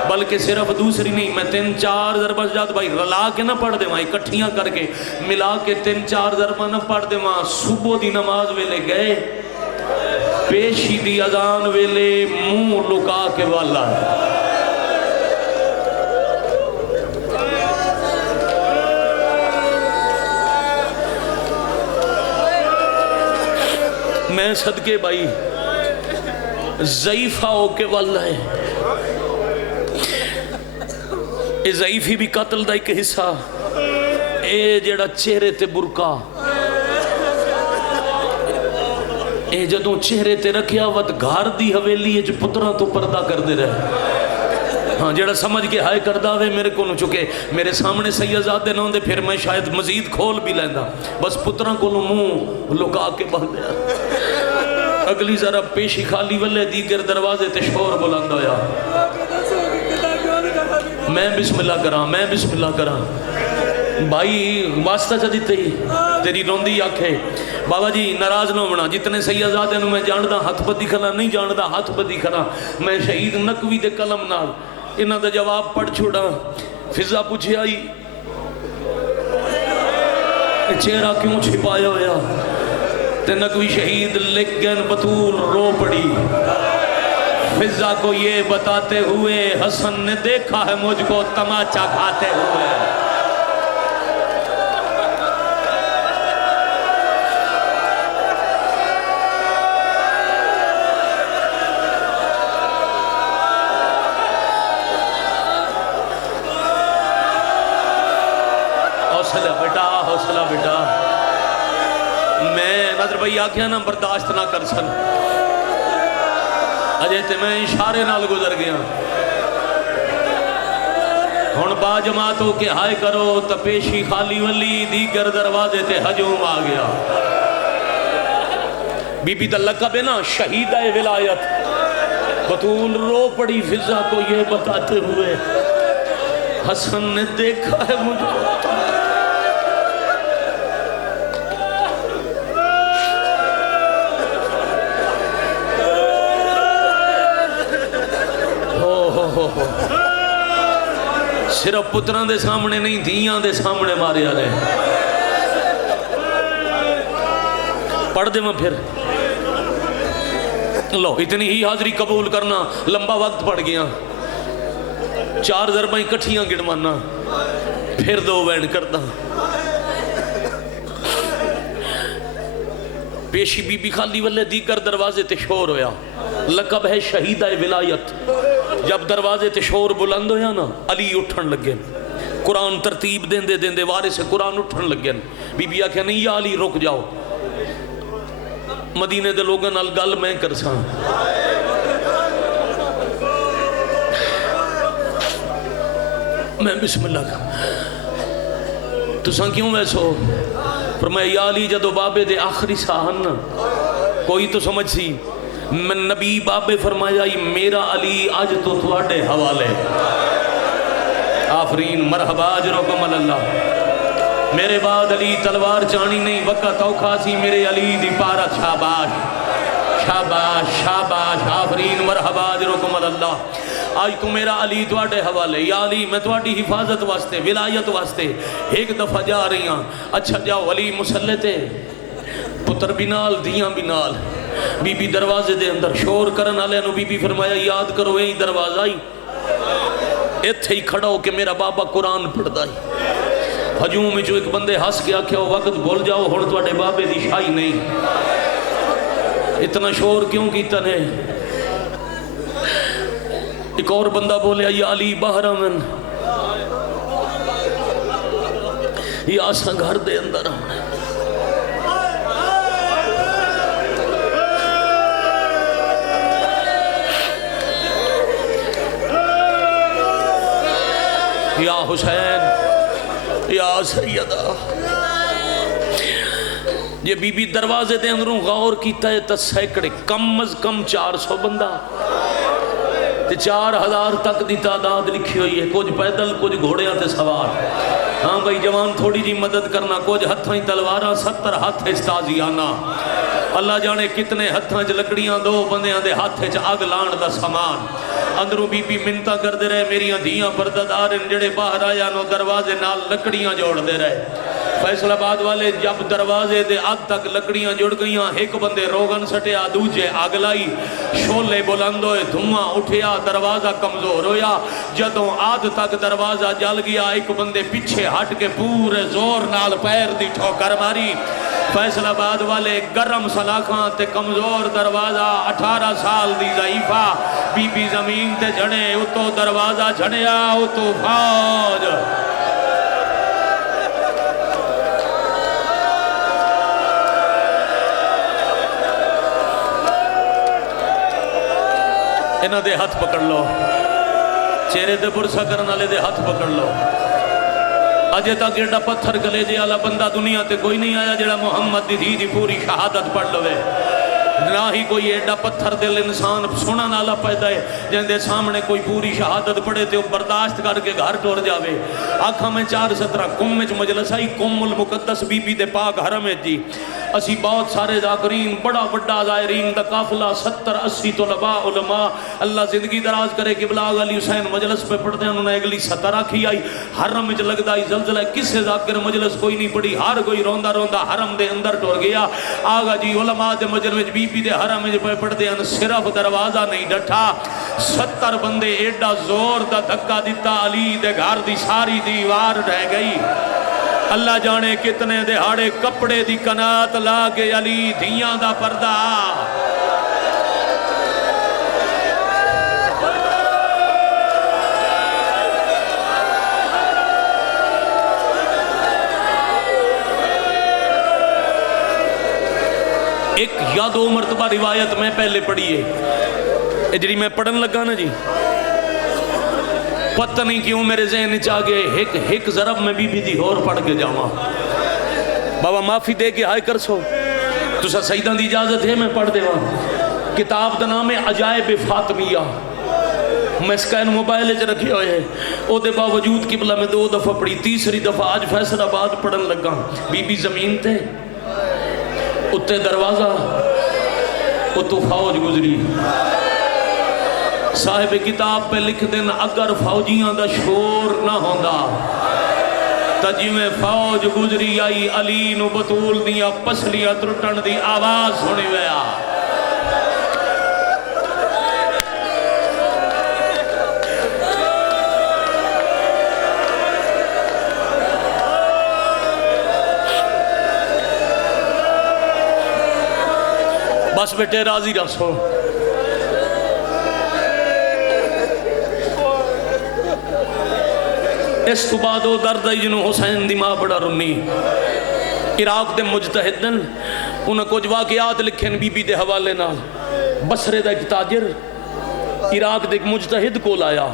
بلکہ صرف دوسری نہیں، میں 3-4 ضربہ جات بھائی رلا کے نہ پڑھ دے وہاں، اکٹھیاں کر کے ملا کے 3-4 ضربہ نہ پڑھ دے وہاں، صبح دی نماز ویلے گئے پیشی دی اذان ویلے منہ لکا کے والا ہے. میں صدقے بھائی ضعیفہ ہو کے والا ہے. اے ضعیفی بھی قتل دا ایک حصہ. اے جڑا چہرے تے برکا اے جدوں چہرے تے رکھیا وقت گھر دی حویلی اچ پتراں تو پردہ کر دے رہے. ہاں جڑا سمجھ کے ہائے کردہ ہوئے میرے کو نو چکے میرے سامنے سیدزادے نہ ہوندے پھر میں شاید مزید کھول بھی لیندہ. بس پتراں کو نو منہ لکا کے بہن دیا. اگلی ذرا پیشی خالی والے دیگر دروازے تے شور بلند ہویا. میں بسم اللہ کراں میں بسم اللہ کراں. بھائی واسطہ چا دیتے ہی تیری روندی آنکھیں بابا جی ناراض نہ ہونا. جتنے سیدزادے نو میں جاندہ ہاتھ بدی کھلا نہیں جاندہ ہاتھ بدی کھلا. میں شہید نقوی دے قلم نال انہاں دا جواب پڑھ چھوڑا. فضا پوچھے آئی چہرہ کیوں چھپایا ہویا تے نقوی شہید لکھ گن بطول رو پڑی. فضا کو یہ بتاتے ہوئے حسن نے دیکھا ہے مجھ کو تماچا کھاتے ہوئے. حوصلہ بیٹا میں نظر بھائی آکھیا نا برداشت نہ کر سن اجے تے میں اشارے نال گزر گیا. ہن با جماعت ہو کے ہائے کرو تا پیشی خالی ولی دیگر دروازے تے ہجوم آ گیا. بی بی دا لقب ہے نا شہیدہ ولایت. بطول رو پڑی فضا کو یہ بتاتے ہوئے حسن نے دیکھا ہے مجھ کو. صرف پتران دے سامنے نہیں دھیاں دے سامنے مارے آلے. پڑھ دے میں پھر لو اتنی ہی حاضری قبول کرنا. لمبا وقت پڑ گیا 4 ضربیں کٹھیاں گڑمانا پھر 2 وین کرتا. پیشی بی بی خالی والے دیگر دروازے تے شور ہویا. لقب ہے شہیدہ ولایت. جب دروازے تے شور بلند ہویا نا علی اٹھن لگے. قرآن ترتیب دیندے دیندے وارث قرآن اٹھن لگے. بی بی آکھیا نہیں یا علی رک جاؤ مدینے دے لوگاں نال گل میں کرساں. میں بسم اللہ کا تساں کیوں ویسو فرمایا یا علی جدو بابے دے آخری ساہن کوئی تو سمجھ سی میں نبی بابے فرمایا میرا علی آج تو تواڈے حوالے. آفرین مرحبا اجرکم اللہ. میرے بعد علی تلوار چانی نہیں وقت اوکھا سی میرے علی دی پارت. شاباش شاباش شاباش آفرین مرحبا اجرکم اللہ. آج تو میرا علی تواڈے حوالے. یا علی میں تواڈی حفاظت واسطے ولایت واسطے ایک دفعہ جا رہی ہاں. اچھا جاؤ علی مسلح تے پتر بھی نال دیاں بھی نال. بی بی دروازے دے اندر شور کرن والے نو بی بی فرمایا یاد کرو یہی دروازہ ہی ایتھے ہی کھڑا ہو کہ میرا بابا قرآن پڑھدا ہی. ہجوم میں جو ایک بندے ہس کے آکھیا وقت بھول جاؤ ہن تواڈے بابے دی شاہی نہیں. اتنا شور کیوں کیتا نے. ایک اور بندہ بولیا یا علی باہر آمن یا اساں گھر دے اندر آمن. یا حسین یا سیدہ. یہ بی بی دروازے دے اندروں غور کیتا ہے تا سینکڑے کم از کم 400 بندہ تے 4000 تک دی تعداد لکھی ہوئی ہے. کچھ پیدل کچھ گھوڑیاں تے سوار. ہاں بھائی جوان تھوڑی جی مدد کرنا. کچھ ہتھاں تلواراں 70 ہاتھ استازیانہ. اللہ جانے کتنے ہتھاں لکڑیاں 2 بندیاں دے ہاتھ اگ لان دا سامان. اندروں بی بی منتا کر دے رہے میریاں دھیاں پردہ دار جڑے باہر آیا نو دروازے نال لکڑیاں جوڑ دے رہے. فیصل آباد والے جب دروازے دے اد تک لکڑیاں جڑ گئیاں، ایک بندے روغن سٹیا، دوجے آگ لائی، شولے بلند ہوئے، دھواں اٹھیا، دروازہ کمزور ہویا۔ جدوں آد تک دروازہ جل گیا، ایک بندے پیچھے ہٹ کے پورے زور نال پیر دی ٹھوکر ماری۔ فیصل آباد والے گرم سلاخاں تے کمزور دروازہ، 18 سال دی ضعیفہ بی بی زمین تے جھڑے، اتو دروازہ جھڑیا، اتو فوج۔ انہاں دے ہاتھ پکڑ لو، چہرے دے برسا کرن والے دے ہاتھ پکڑ لو۔ اجے تک ایڈا پتھر گلے جے والا بندہ دنیا تے کوئی نہیں آیا جڑا محمد دی دھی دی پوری شہادت پڑھ لوے۔ نہ ہی کوئی ایڈا پتھر دل انسان سنن والا پیدا ہے جن دے سامنے کوئی پوری شہادت پڑھے تے وہ برداشت کر کے گھر ٹور جاوے۔ آنکھاں میں 417 کم وچ مجلس آئی، کم المقدس بی بی دے پاک حرم جی۔ اسی بہت سارے ذاکرین، بڑا بڑا زائرین دا قافلہ، 70-80 طلباء علماء، اللہ زندگی دراز کرے کہ بلاغ علی حسین مجلس پہ پڑھتے ہیں، انہوں نے اگلی 17 رکھی آئی، حرم وچ لگدا آئی زلزلہ، کسے ذاکر مجلس کوئی نہیں پڑھی، ہر کوئی روندہ روندہ حرم دے اندر ٹور گیا۔ آگا جی علماء دے مجلس بی بی دے حرم وچ پہ پڑھتے ہیں، صرف دروازہ نہیں ڈٹھا، 70 بندے ایڈا زور دا دھکا دیتا، علی دے گھر دی ساری دیوار ڈہ گئی۔ اللہ جانے کتنے دہاڑے کپڑے دی کنات لا کے علی دھیاں دا پردہ۔ ایک یا دو مرتبہ روایت میں پہلے پڑھی ہے، جڑی میں پڑھن لگا نا جی، پتہ نہیں کیوں میرے ذہن چاہے ایک ضرب میں بی بی دی اور پڑھ کے جاواں۔ بابا معافی دے کے ہائے کر سو تو سیدان دی اجازت ہے میں پڑھ دے وہاں۔ کتاب دا نام ہے عجائب فاطمیہ، میں سکین موبائل چ رکھے ہوئے ہیں، او دے باوجود قبلہ میں 2 دفعہ پڑھی، تیسری دفعہ آج فیصل آباد پڑھن لگا۔ بی بی زمین تے اتے دروازہ، اتو فوج گزری۔ صاحب کتاب پہ لکھ دین اگر فوجیاں دا شور نہ ہوندا تجی میں فوج گزری آئی، علی نو بطول دیا پسلیاں ترٹن دی آواز سنی ویا۔ بس بیٹے راضی رسو، اس تو بعد وہ درد ہے جنہوں حسین دی ماں بڑا رنی۔ عراق دے مجتہدن انہاں کچھ واقعات لکھیں بی بی دے حوالے نال۔ بصرے دا ایک تاجر عراق دے ایک مجتہد کو لایا،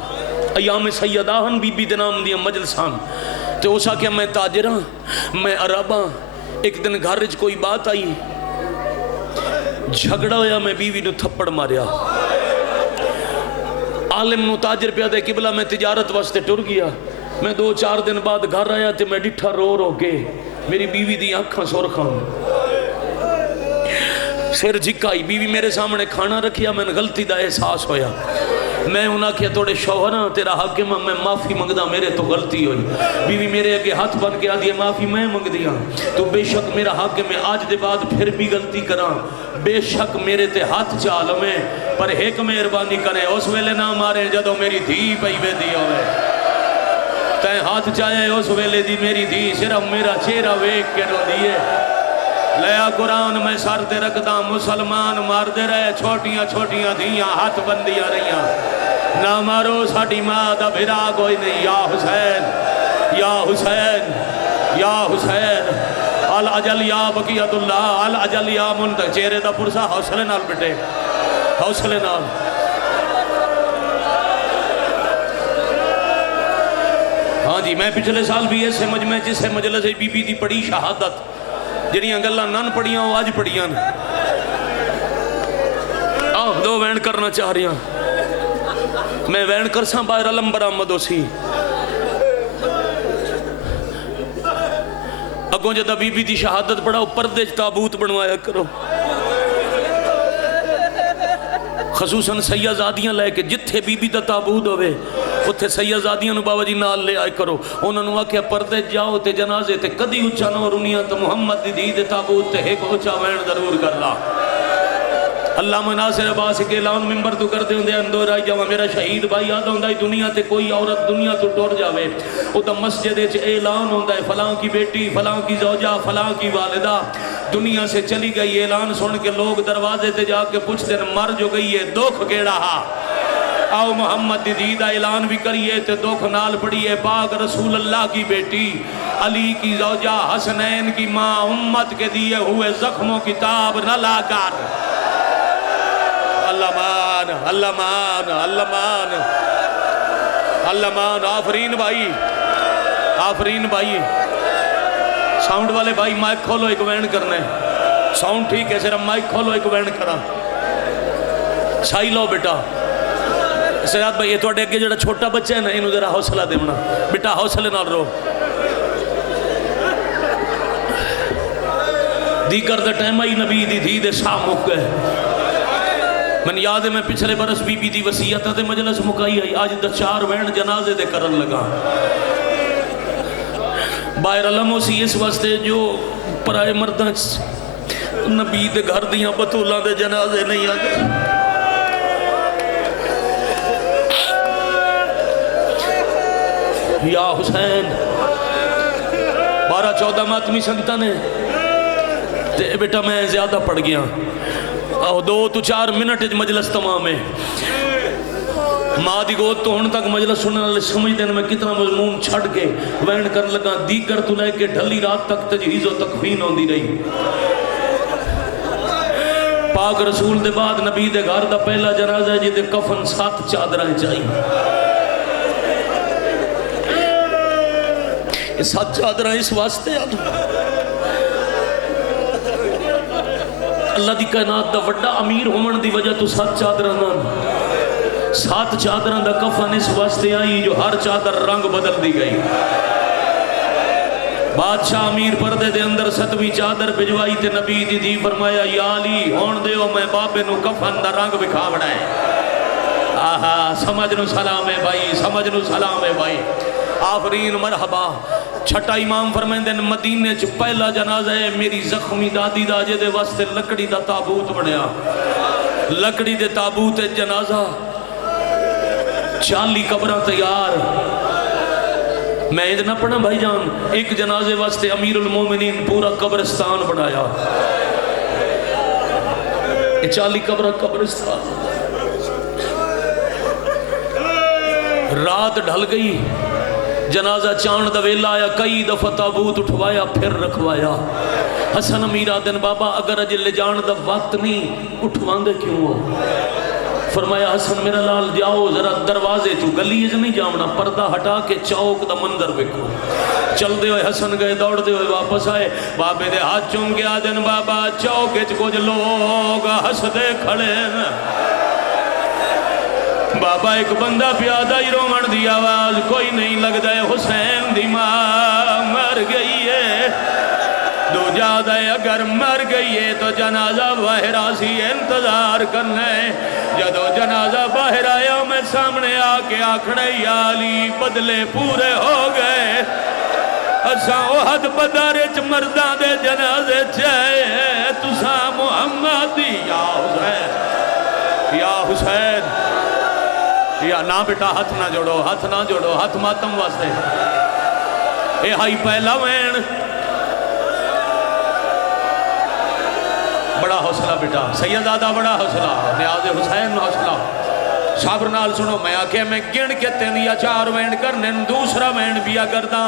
ایام سیداہن بی بی دے نام دیا مجلسان، تو اسا کیا میں تاجر ہاں، میں عرب ہاں۔ ایک دن گھر وچ کوئی بات آئی، جھگڑا ہویا، میں بیوی نو تھپڑ ماریا۔ عالم نو تاجر پہ دے قبلہ میں تجارت واسطے ٹر گیا۔ میں 2-4 دن بعد گھر آیا تے میں ڈٹھا رو رو کے، میری بیوی دی آنکھاں سرخاں، سر جھکائی، بیوی میرے سامنے کھانا رکھیا، میں نے غلطی دا احساس ہویا۔ میں انہاں کیا توڑے شوہراں تیرا حاکم میں معافی منگدا، میرے تو غلطی ہوئی۔ بیوی میرے اگے ہاتھ بن کے آدھی معافی میں منگ دیا، تو بے شک میرا حاکم ہے، آج دے بعد پھر بھی غلطی کراں، بے شک میرے تے ہاتھ چال میں، پر ایک مہربانی کرے اس ویلے نہ مارے جدو میری دھی پئی وے دی ہوئے۔ تین ہاتھ چاہے اس ویلے دی میری دھی صرف میرا چہرہ ویک کے رو دیئے۔ لیا قرآن میں سر دے رکھدا، مسلمان مار دے رہے، چھوٹیاں چھوٹیاں دھیاں ہاتھ بندیاں رہیاں، نہ مارو ساڑی ماں دا بھرا کوئی نہیں۔ یا حسین یا حسین یا حسین، العجل یا بقیت اللہ، العجل یا منتق، چہرے دا پرسا حوصلے نال بیٹے، حوصلے نال۔ ہاں جی، میں پچھلے سال بھی ایسے مجمع جسے مجلس بی بی دی پڑی شہادت، جنیاں گلہ نن پڑیاں وہ آج پڑیاں۔ آہ دو وین کرنا چاہ رہی ہیں، میں وین کرساں باہر علم برآمد ہو سی۔ اگوں جدہ بی بی دی شہادت پڑھاؤ، پردے تابوت بنوایا کرو، خصوصاً سیازادیاں لے کے جتھے بی بی دا تابوت ہوئے اتھے سیدزادیاں نو بابا جی نال لے آئے کرو انہوں نے آکھیا پردے جاؤ تے جنازے تے کدی اچھا نہ رونیاں تے محمد دی دید تابوت تے ایک اچھا وین ضرور کر لا اللہ ناصر عباس کے اعلان ممبر تو کر دے ہوندے اندور آئی جاواں میرا شہید بھائی آدھا ہوندا ہے دنیا تے کوئی عورت دنیا تو ٹور جاوے او دا مسجد وچ اعلان ہوندا ہے فلاں کی بیٹی فلاں کی زوجہ فلاں کی والدہ دنیا سے چلی گئی اعلان سن کے لوگ دروازے تے جا کے پوچھتے ہیں مر جو گئی ہے دکھ کیڑا ہا آؤ محمد دی دید اعلان بھی کریے تے دکھ نال پڑیے پاک رسول اللہ کی بیٹی علی کی زوجہ حسنین کی ماں امت کے دیے ہوئے زخموں کی تاب نہ لا کر اللہ مان اللہ مان اللہ مان اللہ مان آفرین بھائی آفرین بھائی ساؤنڈ والے بھائی مائک کھولو ایک وین کرنے ساؤنڈ ٹھیک ہے صرف مائک کھولو ایک وین کرا چھائی لو بیٹا سیاد بھائی یہ تو اڈے جڑا چھوٹا بچہ ہے نا انہوں ذرا حوصلہ دیونا بیٹا حوصلے نال رو دیگر دا ٹائم آئی نبی دی دھی دے شاہ مک گئے من یاد ہے میں پچھلے برس بی بی دی وسیعت تے مجلس مکائی آئی آج دا 4 وین جنازے دے کرن لگا باہر علموں سی اس واسطے جو پرائے مردہ نبی دے گھر دیاں بطولاں دے جنازے نہیں آگئے یا حسین 12-14 ماتمی سنگتا نے تے بیٹا میں زیادہ پڑھ گیا 2-4 منٹ مجلس تمام ہے ماں دی گود تو ہن تک مجلس سننے والے سمجھ دیں میں کتنا مضمون چھڑ کے وین کر لگا دیگر تو لے کے ڈھلی رات تک تجہیز و تکفین ہوندی رہی پاک رسول دے بعد نبی دے گھر دا پہلا جنازہ ہے جی دے کفن 7 چادریں چاہیے یہ 7 چادریں اس واسطے اللہ دی کائنات دا وڈا امیر ہومن دی وجہ تو 7 چادریں نہ 7 چادریں دا کفن اس واسطے آئی جو ہر چادر رنگ بدل دی گئی بادشاہ امیر پردے دے اندر 7ویں چادر بھجوائی تے نبی دی دی فرمایا یا علی ہون دیو میں بابے نو کفن دا رنگ بکھا بڑھائے آہا سمجھ نو سلام ہے بھائی سمجھ نو سلام ہے بھائی آفرین مرحبا چھٹا امام فرمائیں دن مدینے چ پہلا جنازہ ہے میری زخمی دادی دا جے دے واسطے لکڑی دا تابوت بڑھیا لکڑی دے تابوت جنازہ 40 قبرہ تیار میں ادھر نہ پڑھا بھائی جان ایک جنازے واسطے امیر المومنین پورا قبرستان بڑھایا 40 قبرہ قبرستان رات ڈھل گئی جنازہ چاند دا ویلا آیا کئی دفعہ تابوت اٹھوایا پھر رکھوایا حسن امیر آدن بابا اگر اجل لے جان دا وقت نہیں اٹھوان دے کیوں ہو فرمایا حسن میرا لال جاؤ ذرا دروازے چو گلیز نہیں جامنا پردہ ہٹا کے چوک دا منظر بکھو چل دے ہوئے حسن گئے دوڑ دے ہوئے واپس آئے بابے دے ہاتھ چوم کے آدن بابا چوکے چ کچھ لوگ ہس دے کھڑے بابا ایک بندہ پیادہ ہی رومن دی آواز کوئی نہیں لگ دے حسین دی ماں مر گئی ہے دو جادہ اگر مر گئی ہے تو جنازہ باہر آسی انتظار کرنے جدو جنازہ باہر آیا میں سامنے آکے آکھڑے یا علی بدلے پورے ہو گئے اساں احد بدارچ مردان دے جنازے چاہے تساں محمدی یا حسین یا حسین یا نا بیٹا ہاتھ نہ جوڑو ہاتھ ماتم واسطے اے ہائی پہلا وین بڑا حوصلہ بیٹا سیدادہ بڑا حوصلہ نیاز حسین حوصلہ صبر نال سنو میں آکے میں گن کے 3 یا 4 وین کرنے دوسرا وین بیا کردا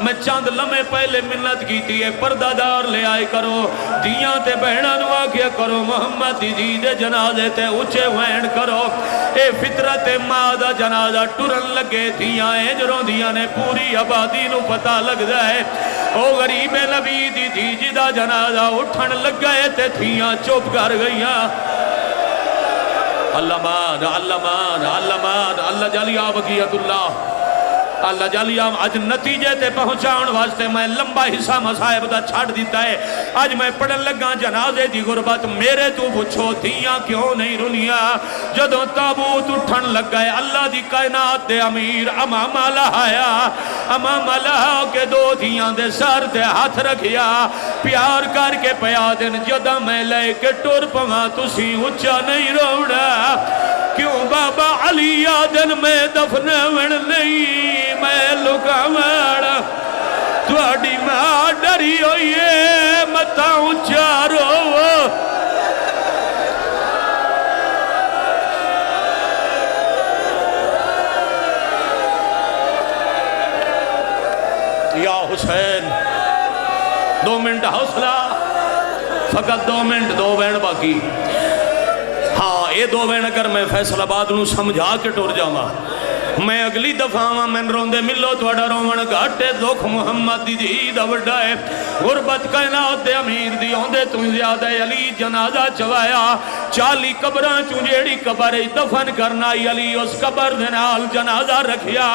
میں چاند لمحے پہلے منت کی تھی پردہ دار لے آئے کرو دیاں تے بہنہ نو آکے کرو محمد دی دے جنازے تے اچھے وین کرو اے فطرت مادہ جنازہ ٹرن لگے دیاں اجروں دیاں نے پوری آبادی نو پتہ لگ جائے او غریب نبی دی دی جدہ جنازہ اٹھن لگ گئے تے دیاں چوپ کر گئیاں اللہ مان اللہ مان اللہ مان اللہ جلی آبقیت اللہ اللہ جالیا اج نتیجے تے پہنچان واسطے میں لمبا حصہ مصائب دا چھڑ دیتا ہے. اج میں پڑھن لگا جنازے دی غربت. میرے تو پوچھو دھیاں کیوں نہیں رنیاں جدوں تابوت اٹھن لگا ہے. اللہ دی کائنات دے امیر امام لایا, امام لا کے دو دھیاں دے سر تے ہاتھ رکھیا, پیار کر کے پیا دن جدہ میں لے کے ٹر پواں تسی اچھا نہیں روڑا. کیوں بابا علی آدن میں دفنون نہیں میں لکاوڑ تھوڑی ماں ڈری ہوئی ہے متا اچھا رو. یا حسین 2 منٹ حوصلہ, فقط 2 منٹ, 2 بین باقی. ہاں یہ 2 بین اگر میں فیصل آباد نو سمجھا کے ٹور جاواں میں اگلی دفعہ میں روندے ملو تھوڑا رومن گھاٹے دکھ محمد دی دید وڈا ہے. غربت کائنات دے امیر دی ہوندے تو زیادہ علی جنازہ چوایا. 40 قبران چوں جیڑی قبر دفن کرنا علی اس قبر دے نال جنازہ رکھیا.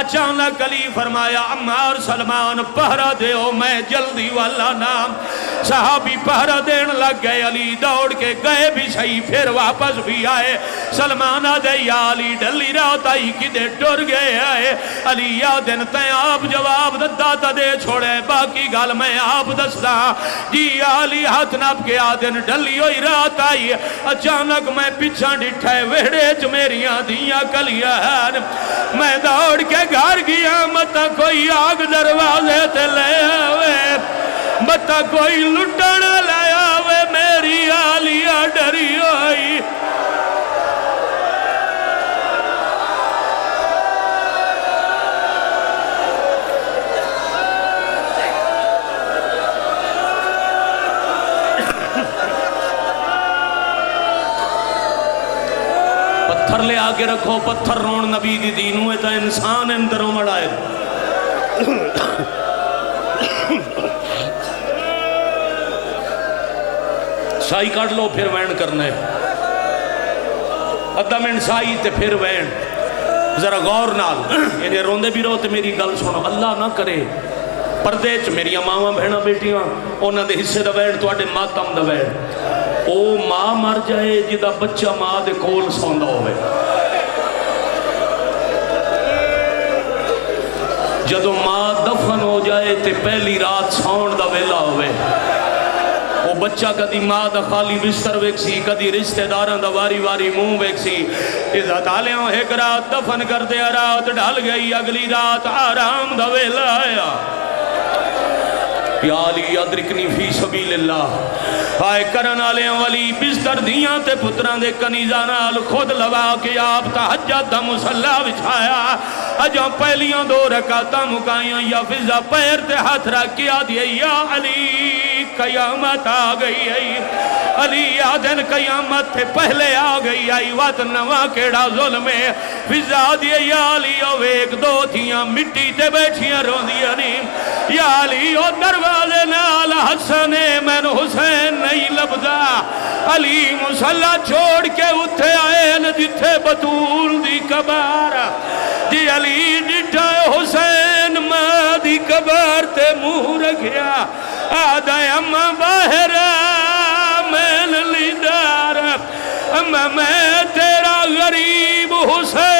اچانک علی فرمایا عمار سلمان پہرا دیو میں جلدی والا نام. صحابی پہرا دین لگ گئے. علی دوڑ کے گئے بھی صحیح پھر واپس بھی آئے. سلمان آدھے یا علی ڈلی رات آئی کی دے ٹر گئے آئے. علی یا دن تے آپ جواب داتا دے چھوڑے باقی گال میں آپ دستا. جی علی ہاتھ نپ کے آدن ڈلی ہوئی رات آئی. اچانک میں پیچھا ڈٹھے ویڑے چ میریاں دیاں کلیاں ہیں. میں دوڑ کے گھر گیا متا کوئی آگ دروازے تے لے آوے متا کوئی لٹن لے آوے میری آلیہ ڈری ہوئی. پتھر لے آگے رکھو, پتھر رون نبی دی دینوں ہے تا انسان اندروں مڑائے. سائی کٹ لو پھر وین کرنے, ادھا منٹ سائی تے پھر وین. ذرا غور نال انہیں روندے بھی رو تے میری گل سنو. اللہ نہ کرے پردے چ میری ماواں بہناں بیٹیاں انہاں دے حصے دا وین تواڈے ماتم دا وین. او ماں مر جائے جدا بچہ ماں دے کول سوندا ہوئے. جدو ماں دفن ہو جائے تے پہلی رات سون دا ویلا ہوئے. وہ بچہ کدی ماں دا خالی بستر ویکسی, کدی رشتہ داراں دا واری واری منہ ویکسی. عزت آلیاں ایک رات دفن کر دیا, رات ڈھل گئی, اگلی رات آرام دا ویلا آیا. یا علی ادرکنی فی سبیل اللہ. آئے کرن آلیاں ولی بستر دیاں تے پتران دے کنیزہ نال خود لوا کے آپ تحجد دا مسلح بچھایا. اجاں پہلیاں 2 رکعتاں مکائیاں یا فضا پیر تے ہاتھ رکھیا دیئے. یا علی قیامت آ گئی ہے. علی آدھن قیامت تے پہلے آ گئی آئی. وات نواں کیڑا ظلم ہے. فضا دیئے یا علی او 1-2 تھیاں مٹی تے بیٹھیاں رون دیا نہیں. یا علی او دروازے نال حسن من حسین نہیں لبدا. علی مسلح چھوڑ کے اتھے آئے ن جتھے بطول دی قبر. جی علی ڈٹھا حسین ماں دی قبر تے منہ رکھیا. آدھا اما باہر میں لیدار, اما میں تیرا غریب حسین